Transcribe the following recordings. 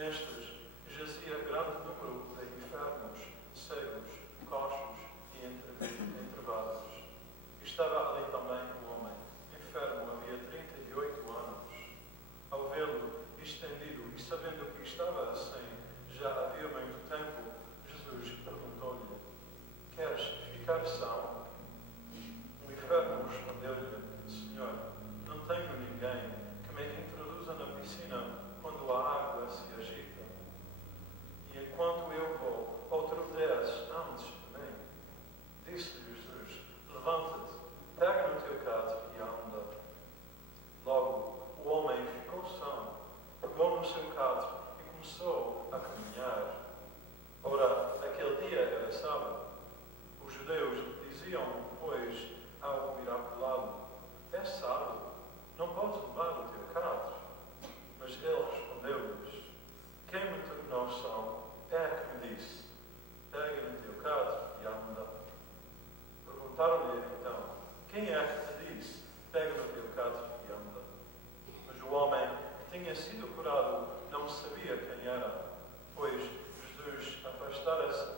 Nestes jazia grande número de enfermos, cegos, coxos e entrevados. Estava ali também um homem, enfermo havia 38 anos. Ao vê-lo estendido e sabendo que estava assim, já havia muito tempo, Jesus perguntou-lhe: queres ficar são? O enfermo respondeu-lhe: Senhor, não tenho ninguém que me introduza na piscina quando a água se agita. E enquanto eu vou, outro desce antes de mim. Disse-lhe Jesus: levanta-te, pega no teu catre e anda. Logo, o homem ficou são, pegou no seu catre e começou a caminhar. Ora, aquele dia era sábado. Os judeus diziam, pois, ao miraculado: é sábado, não podes levar o teu catre. Mas ele respondeu-lhes: quem me tornou são é que me disse: pega no teu catre e anda. Perguntaram-lhe então: quem é que te disse: pega no teu catre e anda? Mas o homem que tinha sido curado não sabia quem era, pois Jesus afastara-se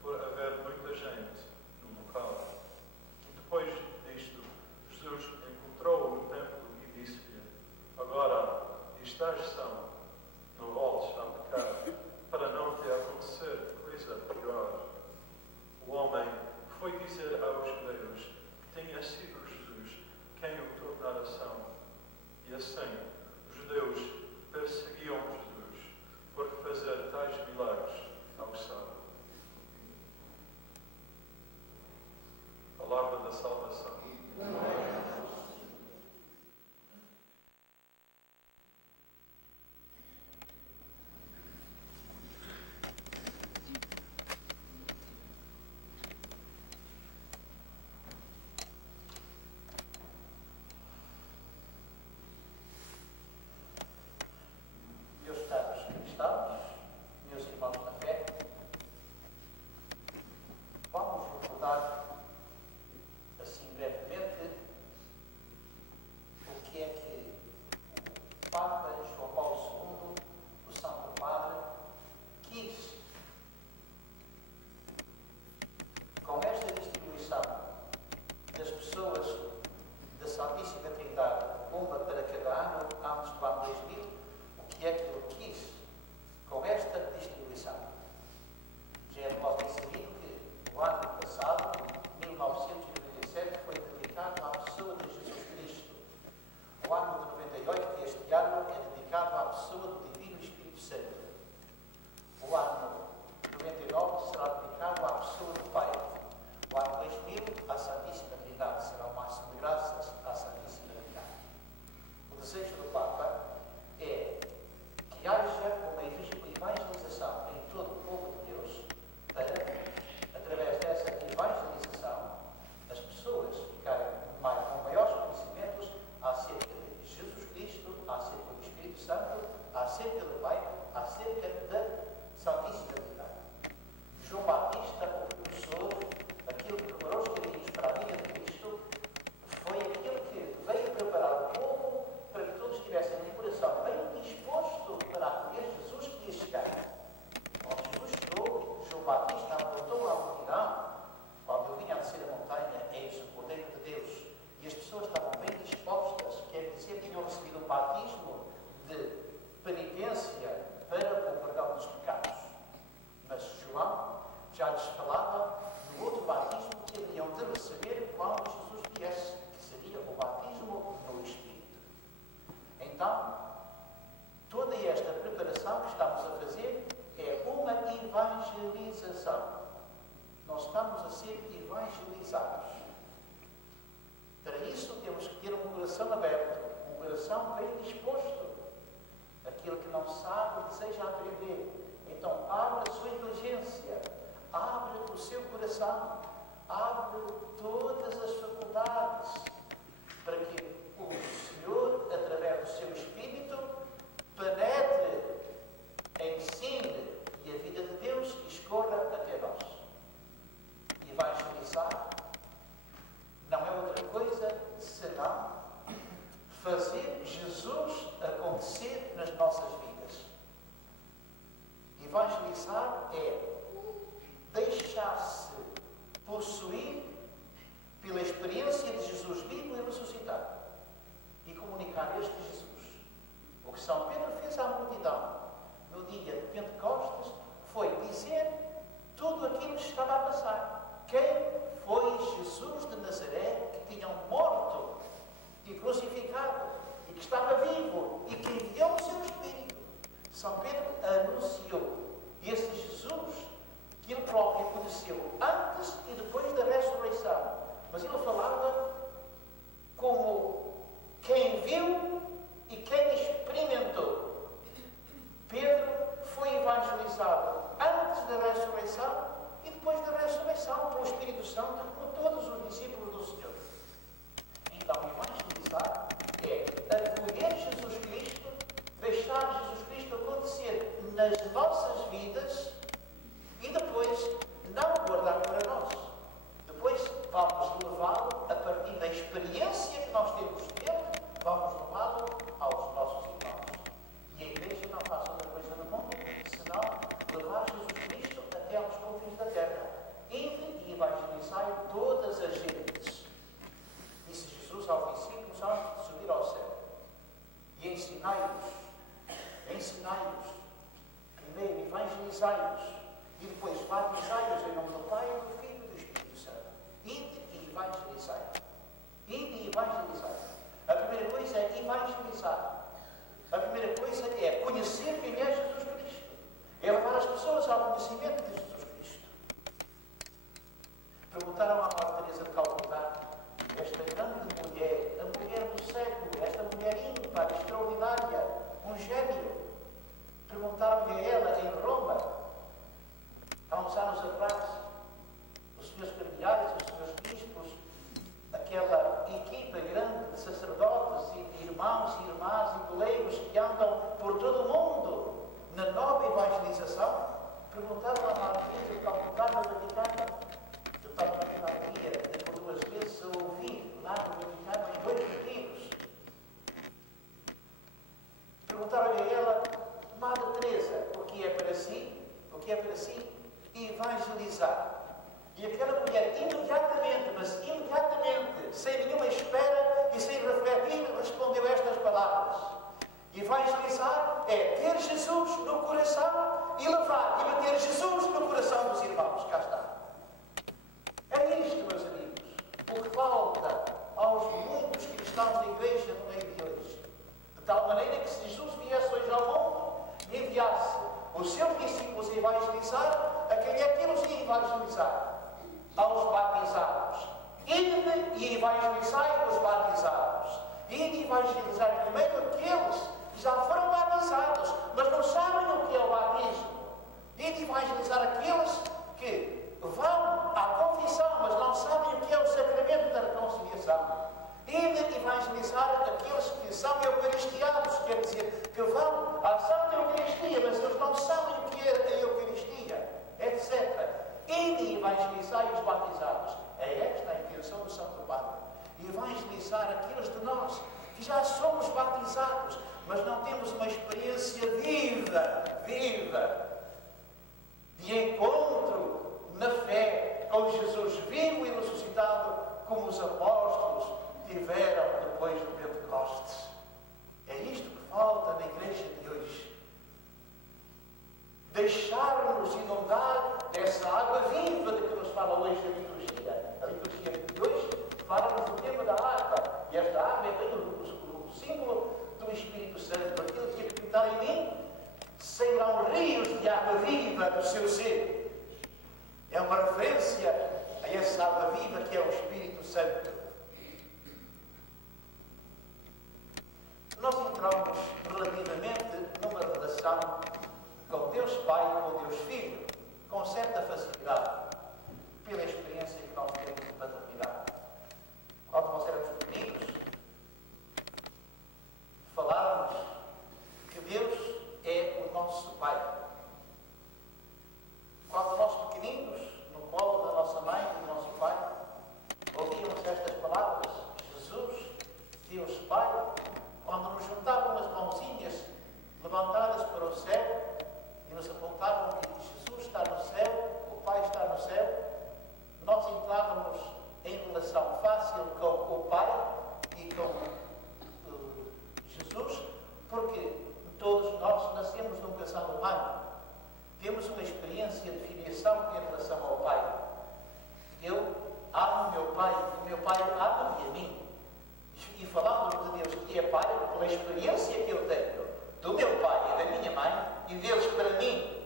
por haver muita gente no local. E depois disto, Jesus encontrou-o no templo e disse-lhe: agora estás são, não voltes a pecar, para não te acontecer coisa pior. O homem foi dizer aos judeus que tinha sido Jesus quem o tornara são. E assim, os judeus perseguiam Jesus por fazer tais milagres ao sábado. Palavra da salvação. Meus caros cristãos, meus irmãos na fé, vamos recordar, assim brevemente, o que é que o Papa João Paulo II, o Santo Padre, quis com esta distribuição das pessoas da Santíssima Trindade, uma para cada ano, antes do ano 2000, o que é que ele quis com esta distribuição. Já é nosso sabido que o ano passado, 1997, foi dedicado à pessoa de Jesus Cristo. O ano de 98, que este ano, é dedicado à pessoa do Divino Espírito Santo. O ano 99 será dedicado à pessoa do Pai. O ano 2000, à Santíssima Trindade. Será o máximo de graças à Santíssima Trindade. O desejo do Papa é que haja uma evangelização em todo o povo de Deus para, através dessa evangelização, as pessoas ficarem com maiores conhecimentos acerca de Jesus Cristo, acerca do Espírito Santo, acerca do Pai, acerca da Santíssima Trindade. João Batista, o precursor, aquele que preparou os caminhos para a vida de Cristo, foi aquele que veio preparar o povo para que todos tivessem um coração bem disposto para acolher Jesus que ia chegar. Quando Jesus chegou, João Batista apontou à multidão, quando ele vinha a descer a montanha: eis o Cordeiro de Deus. E as pessoas estavam bem dispostas, quer dizer, que tinham recebido um batismo de penitência para o perdão dos pecados. Mas João já lhes falava do outro batismo que haviam de receber quando Jesus viesse, que seria o batismo no Espírito. Então, toda esta preparação que estamos a fazer é uma evangelização. Nós estamos a ser evangelizados. Para isso temos que ter um coração aberto, um coração bem disposto. Aquele que não sabe deseja aprender. Então, abre a sua inteligência, abre o seu coração, abre todas as faculdades para que o Senhor, através do seu Espírito, penetre, ensine e a vida de Deus escorra até nós. Evangelizar não é outra coisa senão fazer Jesus acontecer nas nossas vidas. evangelizar é deixar-se possuir pela experiência de Jesus vivo e ressuscitado e comunicar este Jesus. O que São Pedro fez à multidão no dia de Pentecostes foi dizer tudo aquilo que estava a passar. Quem foi Jesus de Nazaré que tinham morto e crucificado e que estava vivo e que enviou o seu Espírito? São Pedro anunciou esse Jesus que ele próprio conheceu antes e depois da ressurreição. Mas ele falava como quem viu e quem experimentou. Pedro foi evangelizado antes da ressurreição e depois da ressurreição pelo Espírito Santo, como todos os discípulos do Senhor. Então, evangelizar é acolher Jesus Cristo, deixar Jesus Cristo acontecer nas nossas vidas e depois não guardar para nós. Depois vamos levá-lo, a partir da experiência que nós temos dele, vamos levá-lo aos nossos irmãos. E a Igreja não faz outra coisa no mundo, senão levar Jesus Cristo até aos confins da terra. Ide e evangelizai todas as gentes. Disse Jesus aos discípulos antes de subir ao céu. E ensinai-os. Primeiro evangelizai-os. E depois batizai-os em nome do Pai, do Filho e do Espírito Santo. Ide e evangelizai. A primeira coisa é evangelizar. A primeira coisa é conhecer quem é Jesus Cristo. É levar as pessoas ao conhecimento de Jesus Cristo. Perguntaram à Madre Teresa de Calcutá, esta grande mulher, a mulher do século, esta mulher ímpar, extraordinária, um gênio. Perguntaram-lhe a ela em Roma, há uns anos atrás, os senhores cardeais, os senhores bispos, aquela equipa grande de sacerdotes e de irmãos e irmãs e de leigos que andam por todo o mundo na nova evangelização, perguntaram à Madre Teresa de Calcutá no Vaticano. Eu estava naquele dia, por 2 vezes, a ouvir lá no Vaticano em 2 retiros. Perguntaram-lhe a ela, Madre Teresa, o que é para si evangelizar? E aquela mulher imediatamente, sem nenhuma espera e sem refletir, respondeu estas palavras: evangelizar é ter Jesus no coração e levar e meter Jesus no coração dos irmãos. Cá está. É isto, meus amigos, o que falta aos muitos cristãos da Igreja no meio de hoje. De tal maneira que se Jesus viesse hoje ao mundo e enviasse os seus discípulos a evangelizar, a quem é que eles iam evangelizar? Aos batizados. Ide e evangelizai os batizados. Ide e evangelizar primeiro aqueles que já foram batizados, mas não sabem o que é o batismo. Ide e evangelizar aqueles que vão à confissão, mas não sabem o que é o sacramento da reconciliação. Ide evangelizar aqueles que são eucaristiados, quer dizer, que vão à Santa Eucaristia, mas eles não sabem o que é a Eucaristia, etc. Ide evangelizar os batizados. É esta a intenção do Santo Padre. Evangelizar aqueles de nós que já somos batizados, mas não temos uma experiência viva, de encontro na fé com Jesus vivo e ressuscitado, como os apóstolos tiveram depois do Pentecostes. É isto que falta na Igreja de hoje. Deixar-nos inundar dessa água viva de que nos fala hoje a liturgia. A liturgia de hoje fala-nos do tema da água. E esta água é bem o símbolo do Espírito Santo. Aquilo que habitar em mim, sairão rios de água viva do seu ser. É uma referência a essa água viva que é o Espírito Santo. Nós entramos relativamente numa relação com Deus Pai e com Deus Filho, com certa facilidade, pela experiência que nós temos de paternidade. Quando nós éramos pequeninos, falávamos que Deus é o nosso Pai. Quando nós pequeninos, no colo da nossa mãe e do nosso pai, ouvíamos estas palavras: Jesus, Deus Pai. Quando nos juntavam as mãozinhas levantadas para o céu e nos apontavam e temos uma experiência de filiação em relação ao Pai. Eu amo o meu Pai, o meu Pai ama-me a mim. E falando de Deus que é Pai, pela experiência que eu tenho do meu Pai e da minha mãe, e deles para mim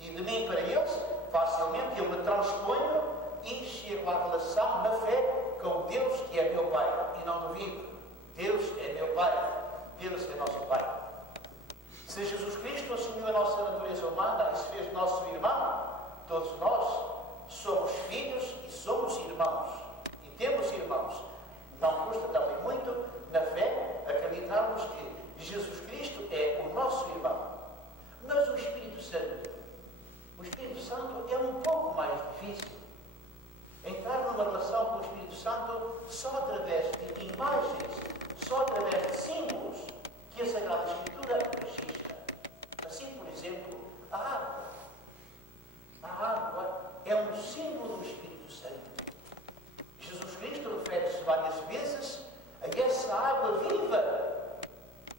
e de mim para eles, facilmente eu me transponho e chego à relação na fé com Deus que é meu Pai. E não duvido, Deus é meu Pai, Deus é nosso Pai. Se Jesus Cristo assumiu a nossa natureza humana e se fez nosso irmão, todos nós somos filhos e somos irmãos. E temos irmãos. Não custa também muito, na fé, acreditarmos que Jesus Cristo é o nosso irmão. Mas o Espírito Santo é um pouco mais difícil. Entrar numa relação com o Espírito Santo só através de imagens, só através de símbolos que a Sagrada Escritura registra. Assim, por exemplo, a água. A água é um símbolo do Espírito Santo. Jesus Cristo refere-se várias vezes a essa água viva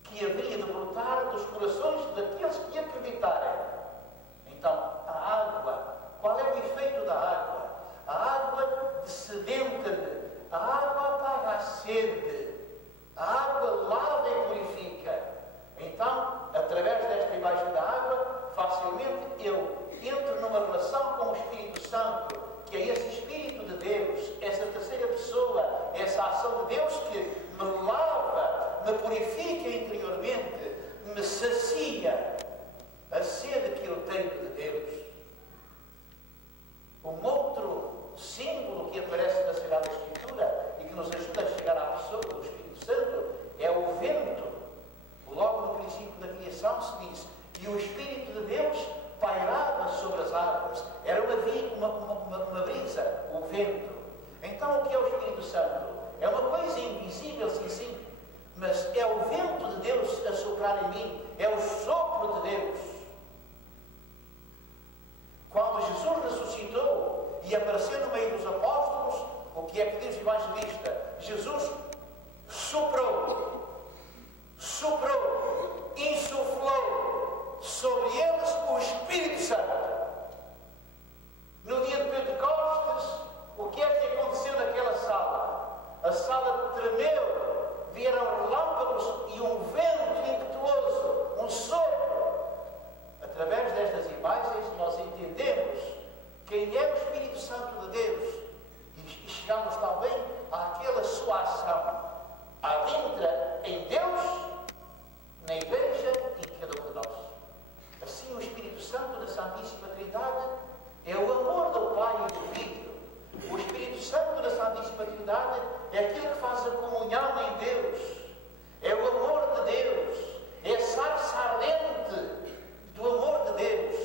que haveria de brotar dos corações daqueles que acreditarem. Então, a água, qual é o efeito da água? A água dessedenta-me, a água apaga a sede, a água lava e purifica. Então, através desta imagem da água, facilmente eu entro numa relação com o Espírito Santo, que é esse Espírito de Deus, essa terceira pessoa, essa ação de Deus que me lava, me purifica interiormente, me sacia a sede que eu tenho de Deus. Um outro símbolo que aparece na Sagrada Escritura e que nos ajuda a chegar à pessoa do Espírito Santo é o vento. Logo no princípio da criação se diz: e o Espírito de Deus pairava sobre as árvores. Era uma brisa, o vento. Então, o que é o Espírito Santo? É uma coisa invisível, sim, mas é o vento de Deus a soprar em mim, é o sopro de Deus. Quando Jesus ressuscitou e apareceu no meio dos apóstolos, o que é que diz o evangelista? Jesus soprou, insuflou sobre eles o Espírito Santo. No dia de Pentecostes, o que é que aconteceu naquela sala? A sala tremeu, vieram relâmpagos e um vento impetuoso, um sopro. Através destas imagens nós entendemos quem é o Espírito Santo de Deus e chegamos também àquela sua ação. Adentra em Deus, na Igreja e em cada um de nós. Assim, o Espírito Santo da Santíssima Trindade é o amor do Pai e do Filho. O Espírito Santo da Santíssima Trindade é aquilo que faz a comunhão em Deus. É o amor de Deus. É a sarça ardente do amor de Deus.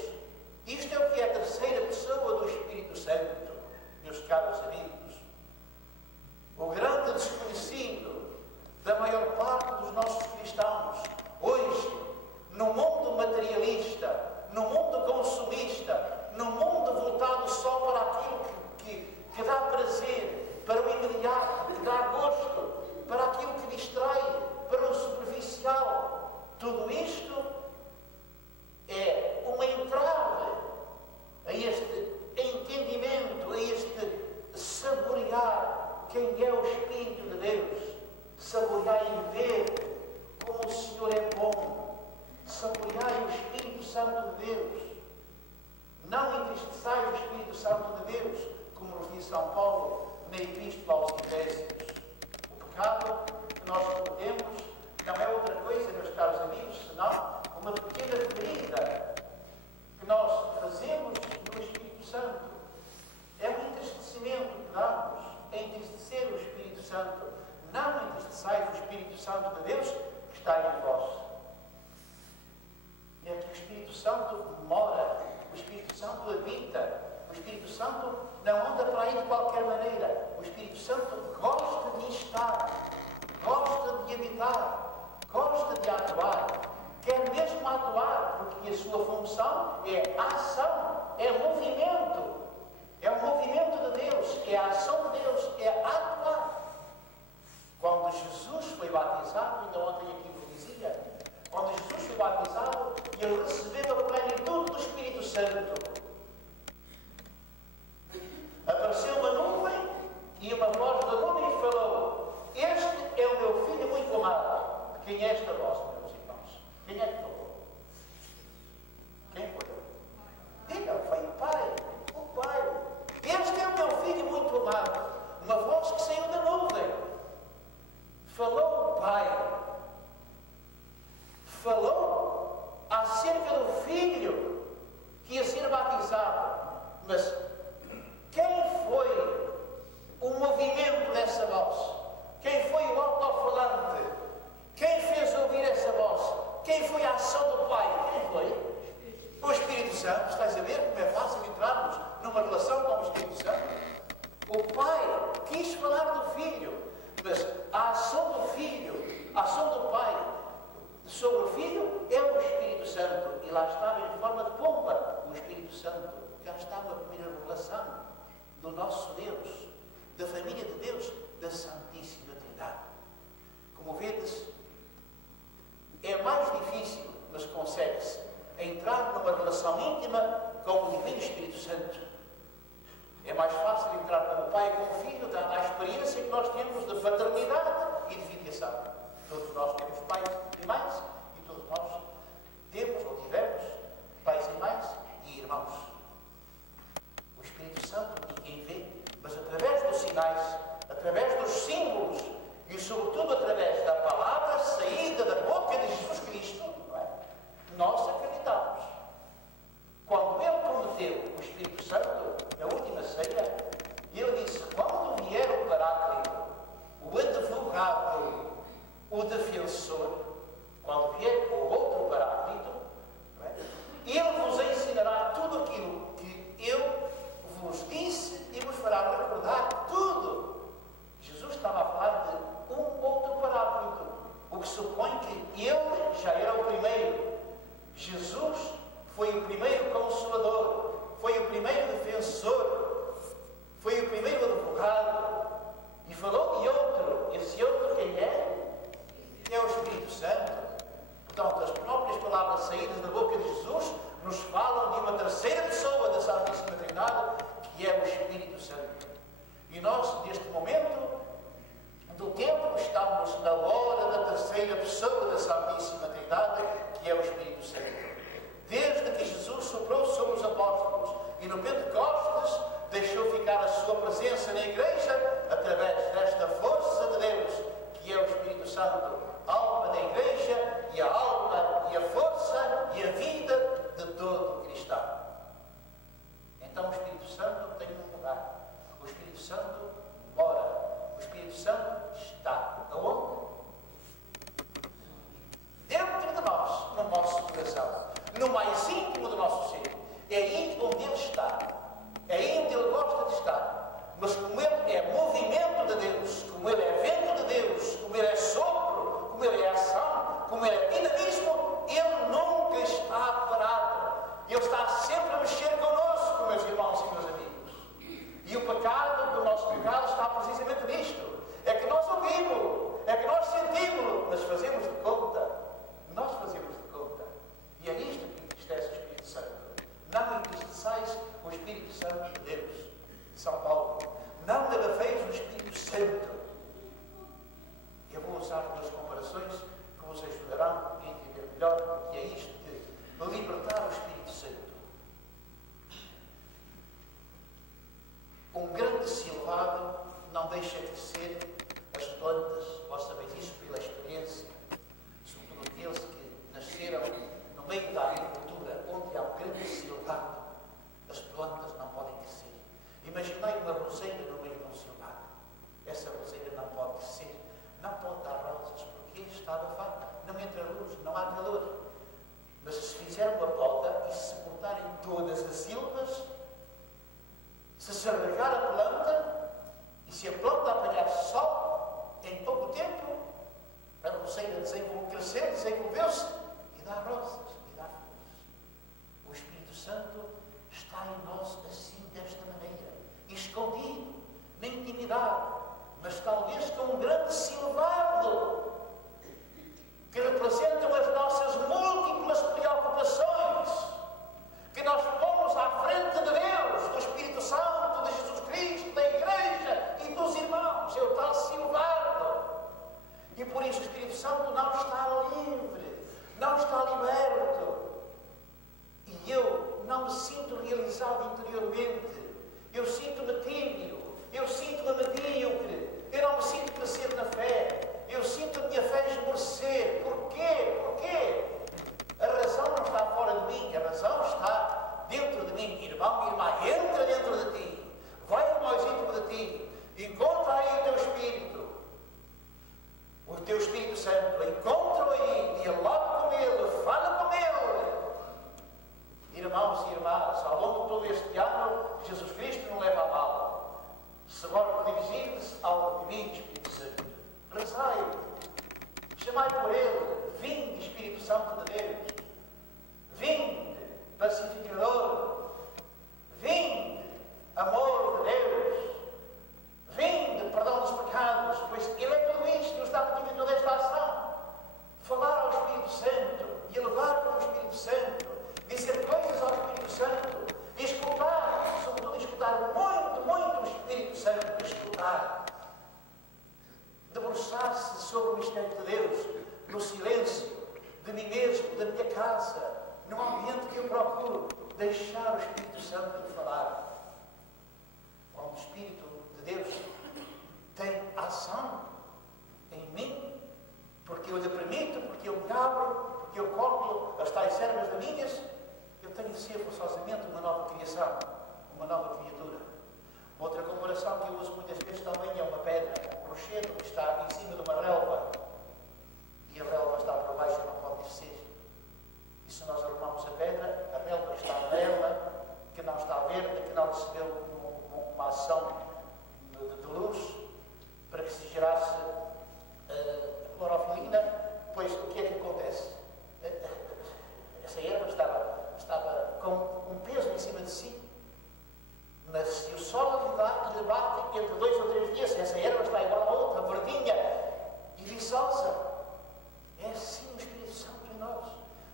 Isto é o que é a terceira pessoa do Espírito Santo, meus caros amigos. O grande desconhecido da maior parte dos nossos cristãos, hoje, no mundo materialista, no mundo consumista, no mundo voltado só para aquilo que dá prazer, para o imediato, que dá gosto, para aquilo que distrai, para o superficial. Tudo isto é uma entrave a este entendimento, a este saborear quem é o Espírito de Deus, saborear em ver como o Senhor é bom, saborear o Espírito Santo de Deus. Não entristeçais o Espírito Santo de Deus, como nos diz São Paulo na Epístola aos Efésios. O pecado que nós cometemos não é outra coisa, meus caros amigos, senão uma pequena ferida que nós fazemos no Espírito Santo. É um entristecimento que damos, é entristecer o Espírito Santo. Não entristeçais o Espírito Santo de Deus que está em vós. É que o Espírito Santo mora, o Espírito Santo habita, o Espírito Santo não anda para aí de qualquer maneira. O Espírito Santo gosta de estar, gosta de habitar, gosta de atuar, quer mesmo atuar, porque a sua função é ação, é movimento. É o movimento de Deus, é a ação de Deus, é atuar. Quando Jesus foi batizado, ainda ontem aqui vos dizia, quando Jesus foi batizado, ele recebeu a plenitude do Espírito Santo. Santo. Apareceu uma nuvem e uma voz da nuvem falou: este é o meu filho muito amado. Quem é esta voz, meus irmãos? Quem é que falou? Quem foi? Diga, foi o Pai. O Pai. Este é o meu filho muito amado. Uma voz que saiu da nuvem. Falou o Pai. Falou acerca do filho que ia ser batizado. Mas quem foi o movimento dessa voz? Quem foi o alto-falante? Quem fez ouvir essa voz? Quem foi a ação do Pai? Quem foi? O Espírito Santo. Estás a ver como é fácil entrarmos numa relação com o Espírito Santo? O Pai quis falar do Filho, mas a ação do Filho, a ação do Pai sobre o Filho é o Espírito Santo. E lá estava em forma de pomba o Espírito Santo. Já estava a primeira revelação do nosso Deus, da família de Deus, da Santíssima Trindade. Como vedes, é mais difícil, mas consegue-se entrar numa relação íntima com o Divino Espírito Santo. É mais fácil entrar como pai e como filho, dada a experiência que nós temos de paternidade e de filiação. Todos nós temos pais e mães, e todos nós temos ou tivemos pais e mães e irmãos. O Espírito Santo ninguém vê, mas através dos sinais, através dos símbolos e sobretudo através da palavra saída da boca de Jesus Cristo, não é? Nós acreditamos. Quando Ele prometeu o Espírito Santo, na última ceia, Ele disse: quando vier o Paráclito, o advogado, o defensor, quando vier o outro Paráclito, não é? Ele vos ensinará tudo aquilo que eu vos disse e vos fará recordar tudo. Jesus estava a falar de um outro Paráclito, o que supõe que Ele já era o primeiro. Jesus foi o primeiro Consolador, foi o primeiro defensor, foi o primeiro advogado, e falou de outro. Esse outro quem é? É o Espírito Santo. Portanto, as próprias palavras saídas da boca de Jesus nos falam de uma terceira pessoa da Santíssima Trindade, que é o Espírito Santo. E nós, neste momento do tempo, estamos na hora da terceira pessoa da Santíssima Trindade, que é o Espírito Santo. Desde que Jesus soprou sobre os apóstolos e no Pentecostes deixou ficar a sua presença na Igreja através desta força de Deus, que é o Espírito Santo, alma da Igreja e a alma e a força e a vida de todo cristão. Então o Espírito Santo tem um lugar. O Espírito Santo mora. O Espírito Santo está. Aonde? Dentro de nós, no nosso coração, no mais íntimo do nosso ser. É aí onde Ele está. É aí onde Ele gosta de estar. Mas como Ele é movimento de Deus, como Ele é vento de Deus, como Ele é sopro, como Ele é ação, como Ele é dinamismo, Ele nunca está parado. Ele está sempre a mexer connosco, meus irmãos e meus amigos. E o pecado, o nosso pecado, está precisamente nisto. É que nós ouvimos, é que nós sentimos, mas fazemos de conta. Nós fazemos de conta. E é isto que entristece o Espírito Santo. Não entristeçais o Espírito Santo de Deus. São Paulo. Não negafeis o Espírito Santo. Eu vou usar duas comparações que vos ajudarão a entender melhor o que é isto de libertar o Espírito Santo. Um grande silvado não deixa crescer as plantas. Vós sabeis isso pela experiência. Sobretudo aqueles que nasceram no meio da agricultura, onde há um grande silvado, as plantas não podem crescer. Imaginai uma roseira no meio de um silvado. Essa roseira não pode crescer, não pode dar rosas, porque está abafada, não entra luz, não há calor. Mas se fizer uma poda e se cortarem todas as silvas, se regar a planta, e se a planta apanhar sol, em pouco tempo, a roseira desenvolveu-se e dá rosas, e dá flores. O Espírito Santo está em nós assim, desta maneira, escondido, na intimidade, mas talvez com um grande silvado, que representam as nossas múltiplas preocupações, que nós pomos fragilizado interiormente. Eu sinto-me tímido. Eu sinto-me medíocre. Eu não me sinto crescer na fé. Eu sinto a minha fé esmorecer. Porquê? Porquê? A razão não está fora de mim. A razão está dentro de mim. Irmão, irmã, entra dentro de ti. Vai ao mais íntimo de ti. Encontra aí o teu Espírito. O teu Espírito Santo. Encontra-o aí. Dialoga com ele. Fala com ele. Irmãos e irmãs, ao longo de todo este ano, Jesus Cristo não leva a mal. Se agora dirigir-se ao Divino Espírito Santo, rezai, chamai por ele, vinde Espírito Santo de Deus, vinde pacificador, vinde amor de Deus, vinde perdão dos pecados, pois ele é tudo isto que nos dá muito desta ação. Falar ao Espírito Santo e elevar para o Espírito Santo, dizer coisas ao Espírito Santo, escutar, sobretudo escutar muito, muito o Espírito Santo, escutar, debruçar-se sobre o mistério de Deus, no silêncio de mim mesmo, da minha casa, num ambiente que eu procuro, deixar o Espírito Santo falar. Quando o Espírito de Deus tem ação em mim, porque eu lhe permito, porque eu me abro, porque eu corto as tais ervas daninhas, eu tenho de ser forçosamente uma nova criação, uma nova criatura. Outra comparação que eu uso muitas vezes também é uma pedra, um rochedo que está em cima de uma relva e a relva está para baixo e não pode descer. E se nós arrumamos a pedra, a relva está amarela, que não está verde, que não recebeu uma ação de luz para que se gerasse a clorofilina, pois o que é que acontece? Essa erva estava com um peso em cima de si, mas se o sol lhe bate entre 2 ou 3 dias, essa erva está igual a outra, verdinha e viçosa. É assim o Espírito Santo em nós.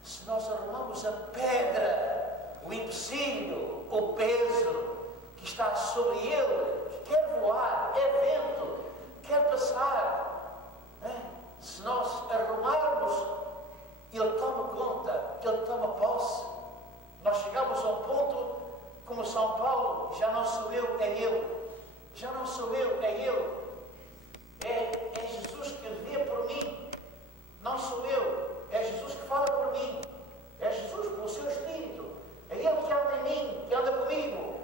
Se nós arrumamos a pedra, o empecilho, o peso que está sobre ele, que quer voar, é vento, quer passar, se nós arrumarmos, ele toma conta, ele toma posse. Nós chegamos a um ponto, como São Paulo, já não sou eu, é ele. Já não sou eu, é ele. É Jesus que vê por mim. Não sou eu. É Jesus que fala por mim. É Jesus pelo seu Espírito. É ele que anda em mim, que anda comigo.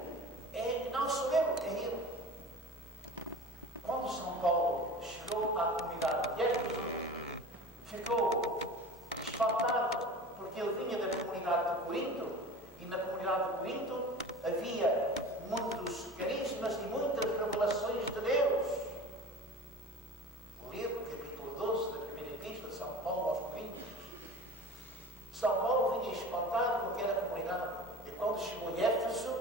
Não sou eu, é ele. Quando São Paulo chegou à comunidade de Éfeso, ficou espantado, porque ele vinha da comunidade de Corinto, e na comunidade de Corinto havia muitos carismas e muitas revelações de Deus. Leia o capítulo 12 da primeira epístola de São Paulo aos Coríntios. São Paulo vinha espantado com aquela comunidade, e quando chegou em Éfeso,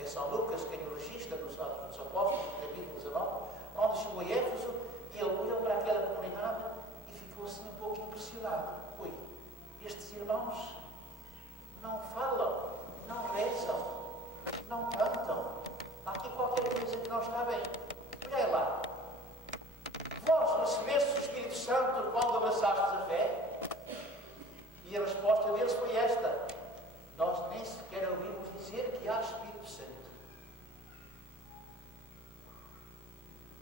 é São Lucas quem o registra nos Atos dos Apóstolos, no capítulo 19, quando chegou em Éfeso, ele olhou para aquela comunidade e ficou assim um pouco impressionado. Ui, estes irmãos não falam, não rezam, não cantam. Há aqui qualquer coisa que não está bem. Olha lá. Vós recebeste o Espírito Santo quando abraçastes a fé? E a resposta deles foi esta: nós nem sequer ouvimos dizer que há Espírito Santo.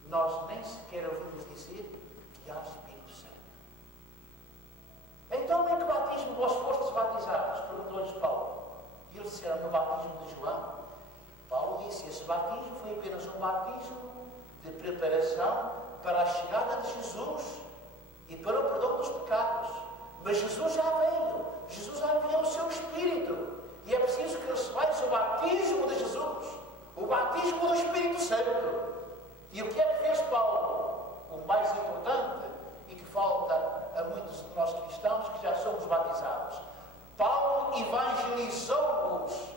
Nós nem sequer ouvimos dizer que há Espírito Santo. Então, em que batismo vós fostes batizados? Perguntou-lhes Paulo. E eles disseram: no batismo de João. Paulo disse: esse batismo foi apenas um batismo de preparação para a chegada de Jesus e para o perdão dos pecados. Mas Jesus já veio. Jesus já enviou o seu Espírito. E é preciso que recebais o batismo de Jesus, o batismo do Espírito Santo. E o que é que fez Paulo? O mais importante, e que falta a muitos de nós cristãos que já somos batizados. Paulo evangelizou-os.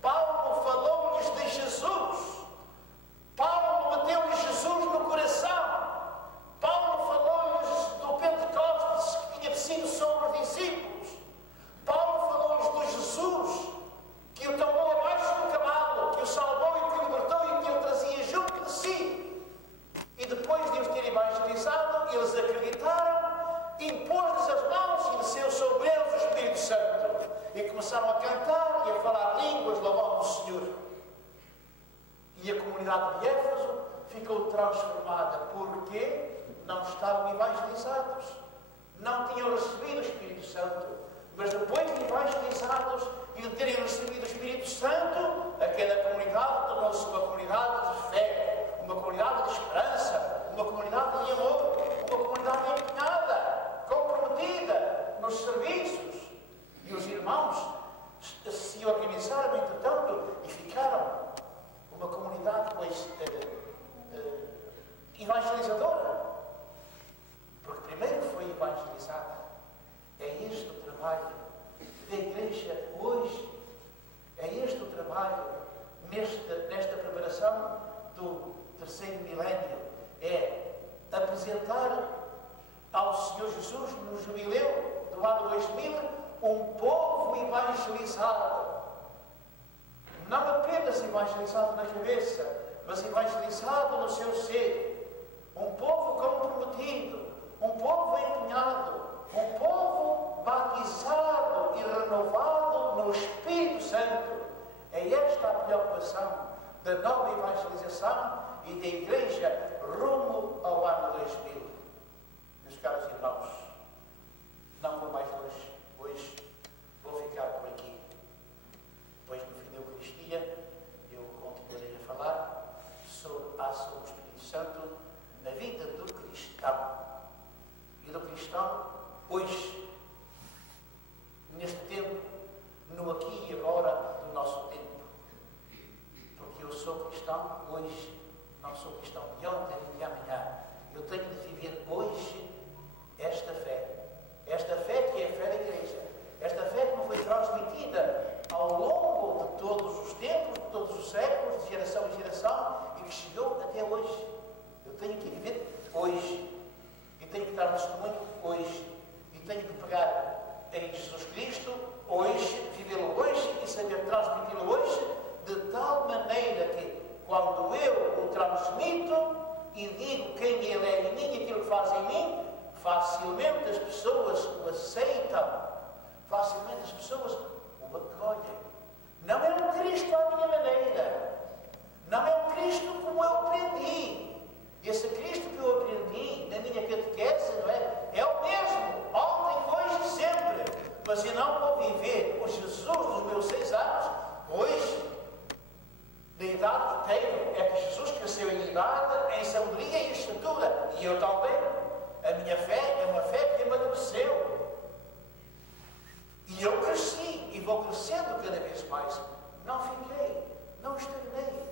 Paulo falou-lhes de Jesus. Paulo meteu-lhes Jesus no coração. Paulo falou-lhes do Pentecostes que tinha descido sobre os discípulos. Paulo falou-lhes de Jesus que o tomou abaixo do cavalo, que o salvou e que o libertou e que o trazia junto de si. E depois de os ter evangelizado, eles acreditaram, impôs-lhes as mãos e desceu sobre eles o Espírito línguas louvando o Senhor. E a comunidade de Éfeso ficou transformada porque não estavam evangelizados. Não tinham recebido o Espírito Santo. Mas depois de evangelizados e de terem recebido o Espírito Santo, aquela comunidade tornou-se uma comunidade de fé, uma comunidade de esperança, uma comunidade de amor, uma comunidade empenhada, comprometida nos serviços. E os irmãos se organizaram, entretanto, e ficaram uma comunidade, pois, evangelizadora. Porque primeiro foi evangelizada. É este o trabalho da Igreja hoje. É este o trabalho nesta preparação do terceiro milénio. É apresentar ao Senhor Jesus no jubileu do ano 2000 um povo evangelizado. Não apenas evangelizado na cabeça, mas evangelizado no seu ser. Um povo comprometido, um povo empenhado, um povo batizado e renovado no Espírito Santo. É esta a preocupação da nova evangelização e da Igreja rumo ao ano 2000. Meus caros irmãos, não vou mais longe hoje, vou ficar por aqui. Depois, no fim da Eucaristia, eu continuarei a falar sobre a ação do Espírito Santo na vida do cristão. E do cristão, hoje, neste tempo, no aqui e agora do nosso tempo. Porque eu sou cristão hoje, não sou cristão de ontem e de amanhã. Eu tenho de viver hoje esta fé. Esta fé que é a fé da Igreja. Esta fé que me foi transmitida ao longo de todos os tempos, de todos os séculos, de geração em geração, e que chegou até hoje. Eu tenho que viver hoje. E tenho que dar testemunho hoje. E tenho que pegar em Jesus Cristo hoje, vivê-lo hoje e saber transmiti-lo hoje, de tal maneira que, quando eu o transmito e digo quem Ele é em mim e aquilo que faz em mim, facilmente as pessoas o aceitam, facilmente as pessoas o acolhem. Não é um Cristo à minha maneira, não é um Cristo como eu aprendi. Esse Cristo que eu aprendi na minha catequese, não é? É o mesmo, ontem, hoje e sempre. Mas eu não vou viver o Jesus dos meus 6 anos, hoje, da idade que tenho. É que Jesus cresceu em idade, em sabedoria e em estatura. E eu também. A minha fé é uma fé que amadureceu. E eu cresci e vou crescendo cada vez mais. Não fiquei, não estagnei,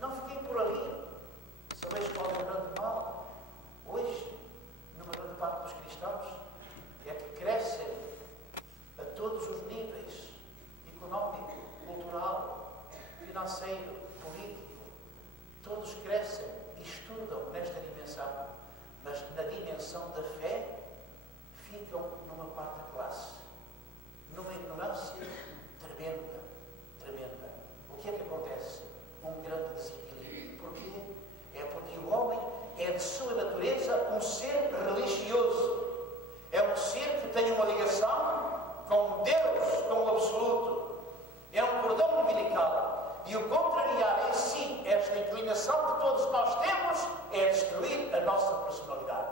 não fiquei por ali. Sabeis qual é o grande mal? Hoje, numa grande parte dos cristãos, é que crescem a todos os níveis, económico, cultural, financeiro, político. Todos crescem e estudam nesta dimensão, mas na dimensão da fé ficam numa quarta classe, numa ignorância tremenda, tremenda. O que é que acontece? Um grande desequilíbrio. Porquê? É porque o homem é de sua natureza um ser religioso. É um ser que tem uma ligação com Deus, com o absoluto. É um cordão umbilical. E o contrariar em si esta inclinação que todos nós temos é destruir a nossa personalidade.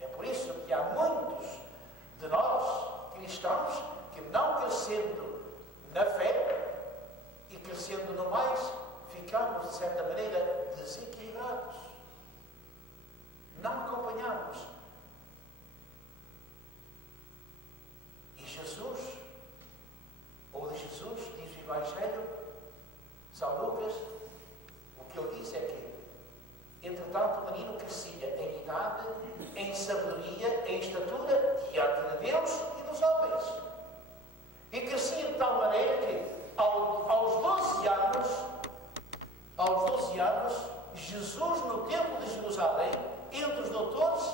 É por isso que há muitos de nós, cristãos, que não crescendo na fé e crescendo no mais, ficamos, de certa maneira, desequilibrados. Não acompanhamos. E Jesus, ou de Jesus, diz o Evangelho, São Lucas, o que ele diz é que, entretanto, o menino crescia em idade, em sabedoria, em estatura, diante de Deus e dos homens. E crescia de tal maneira que, aos 12 anos, Jesus, no templo de Jerusalém, entre os doutores,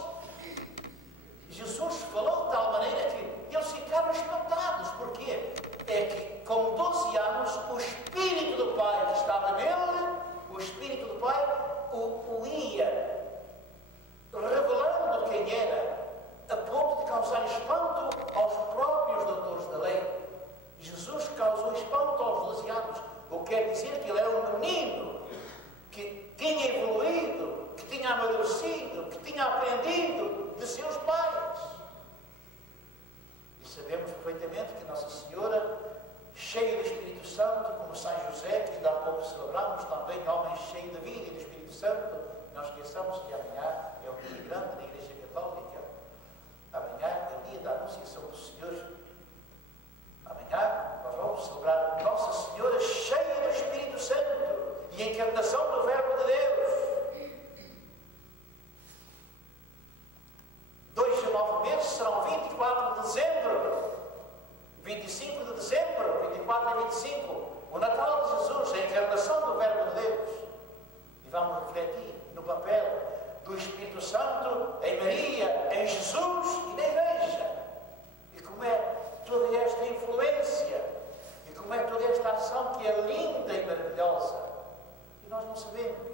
Jesus falou de tal maneira que eles ficaram espantados. Porquê? É que com 12 anos o Espírito do Pai que estava nele, o Espírito do Pai o ia revelando quem era, a ponto de causar espanto aos próprios doutores da lei. Jesus causou espanto aos 12 anos. São José, que ainda há pouco celebramos, também homem cheio de vida e do Espírito Santo. Não esqueçamos que amanhã é um dia grande na Igreja Católica. Amanhã é o dia da Anunciação do Senhor. Amanhã nós vamos celebrar Nossa Senhora cheia do Espírito Santo e a encarnação do Verbo de Deus. 2 a 9 meses serão 24 de dezembro, 25 de dezembro, 24 e 25, o Natal de Jesus, a encarnação do Verbo de Deus. E vamos refletir no papel do Espírito Santo em Maria, em Jesus e na Igreja. E como é toda esta influência, e como é toda esta ação que é linda e maravilhosa. E nós não sabemos.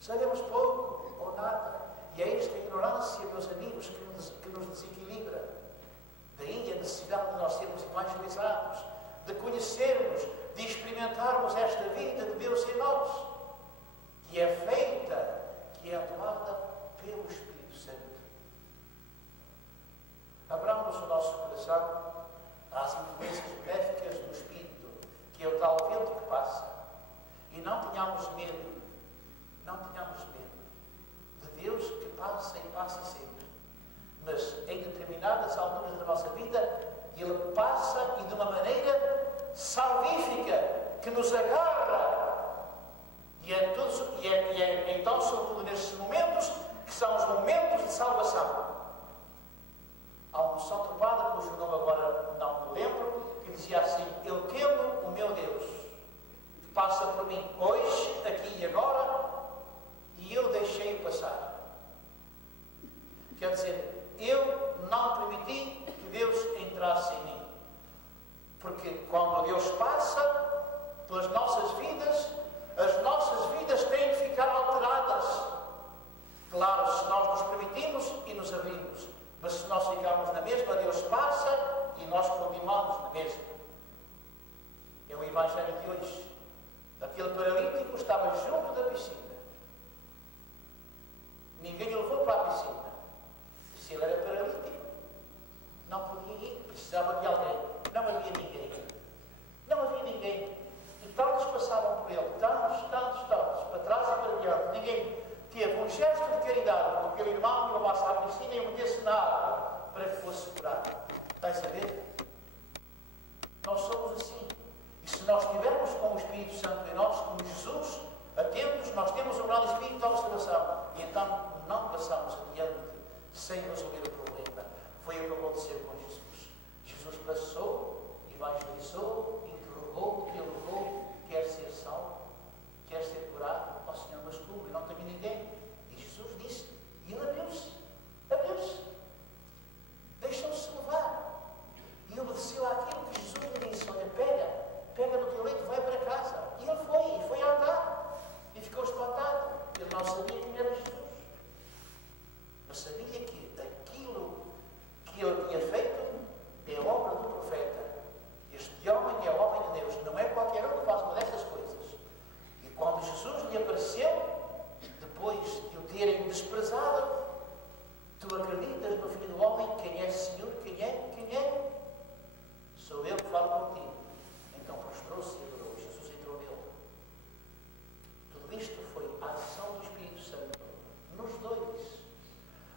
Sabemos pouco ou nada. E é esta ignorância, meus amigos, que nos desequilibra. Daí a necessidade de nós sermos evangelizados, de conhecermos, de experimentarmos esta vida de Deus em nós, que é feita, que é atuada pelo Espírito Santo. Abramos o nosso coração às influências benéficas do Espírito, que é o tal vento que passa. E não tenhamos medo, não tenhamos medo de Deus que passa e passa sempre. Mas em determinadas alturas da nossa vida, Ele passa e de uma maneira salvífica, que nos agarra. E é então, sobretudo nestes momentos, que são os momentos de salvação. Há um santo padre, cujo nome agora não me lembro, que dizia assim: eu temo o meu Deus, que passa por mim hoje, aqui e agora, e eu deixei-o passar. Quer dizer, eu não permiti que Deus entrasse em mim. Porque quando Deus passa pelas nossas vidas, as nossas vidas têm de ficar alteradas. Claro, se nós nos permitimos e nos abrimos. Mas se nós ficarmos na mesma, Deus passa e nós continuamos na mesma. É o Evangelho de hoje. Aquele paralítico estava junto da piscina. Ninguém o levou para a piscina. Se ele era paralítico, não podia ir, precisava de alguém. Não havia ninguém. Não havia ninguém. E tantos passavam por ele, tantos, para trás e para diante. Ninguém teve um gesto de caridade, porque aquele irmão que levasse à piscina e metesse na água para que fosse curado. Estás a ver? Nós somos assim. E se nós estivermos com o Espírito Santo em nós, como Jesus, atentos, nós temos um grande espírito de observação. E então não passamos adiante sem resolver o problema. Foi o que aconteceu com Jesus. Jesus passou, evangelizou, interrogou, dialogou, quer ser salvo, quer ser curado. Ó Senhor, mas tu, eu não tenho ninguém. E Jesus disse, e ele abriu-se, deixou-se levar. E obedeceu àquilo que Jesus lhe disse: olha, pega no teu leito, vai para casa. E ele foi a andar. E ficou espantado. Ele não sabia quem era Jesus. Mas sabia que aquilo que ele tinha feito é obra do profeta. Este homem é homem de Deus, não é qualquer um que faz uma destas coisas. E quando Jesus lhe apareceu, depois de o terem desprezado, tu acreditas no Filho do Homem? Quem é, Senhor? Quem é? Quem é? Sou eu que falo contigo. Então prostrou-se e adorou. Jesus entrou nele. Tudo isto foi a ação do Espírito Santo nos dois.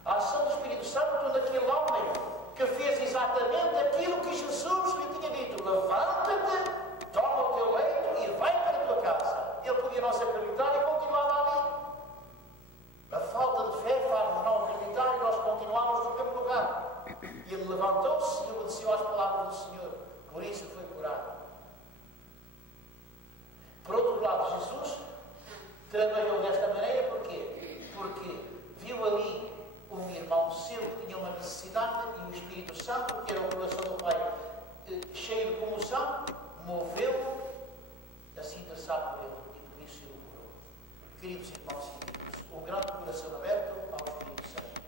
A ação do Espírito Santo naquele homem que fez exatamente aquilo que Jesus lhe tinha dito: levanta-te, toma o teu leito e vai para a tua casa. Ele podia não se acreditar e continuava ali. A falta de fé faz-nos não acreditar e nós continuamos no mesmo lugar. E ele levantou-se e obedeceu às palavras do Senhor. Por isso foi curado. Por outro lado, Jesus trabalhou desta maneira porquê? Porque viu ali um irmão seu que tinha uma necessidade e o Espírito Santo, que era o coração do Pai, cheio de comoção, moveu-o a se interessar por ele e por isso ele o curou. Queridos irmãos e amigos, um grande coração aberto ao Espírito Santo.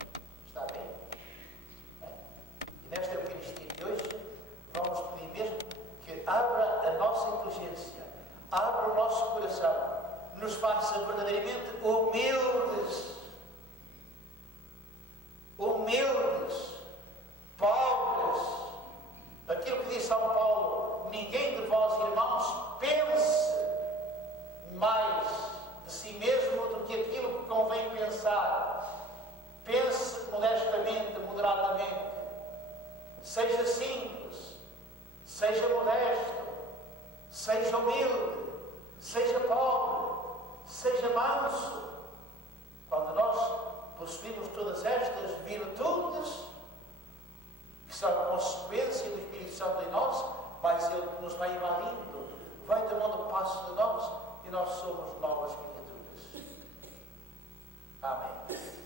Está bem? E nesta Eucaristia de hoje, vamos pedir mesmo que abra a nossa inteligência, abra o nosso coração, nos faça verdadeiramente humildes, pobres. Aquilo que diz São Paulo: ninguém de vós, irmãos, pense seja modesto, seja humilde, seja pobre, seja manso. Quando nós possuímos todas estas virtudes, que são a consequência do Espírito Santo em nós, mas Ele nos vai invadindo, vai tomando passo de nós, e nós somos novas criaturas. Amém.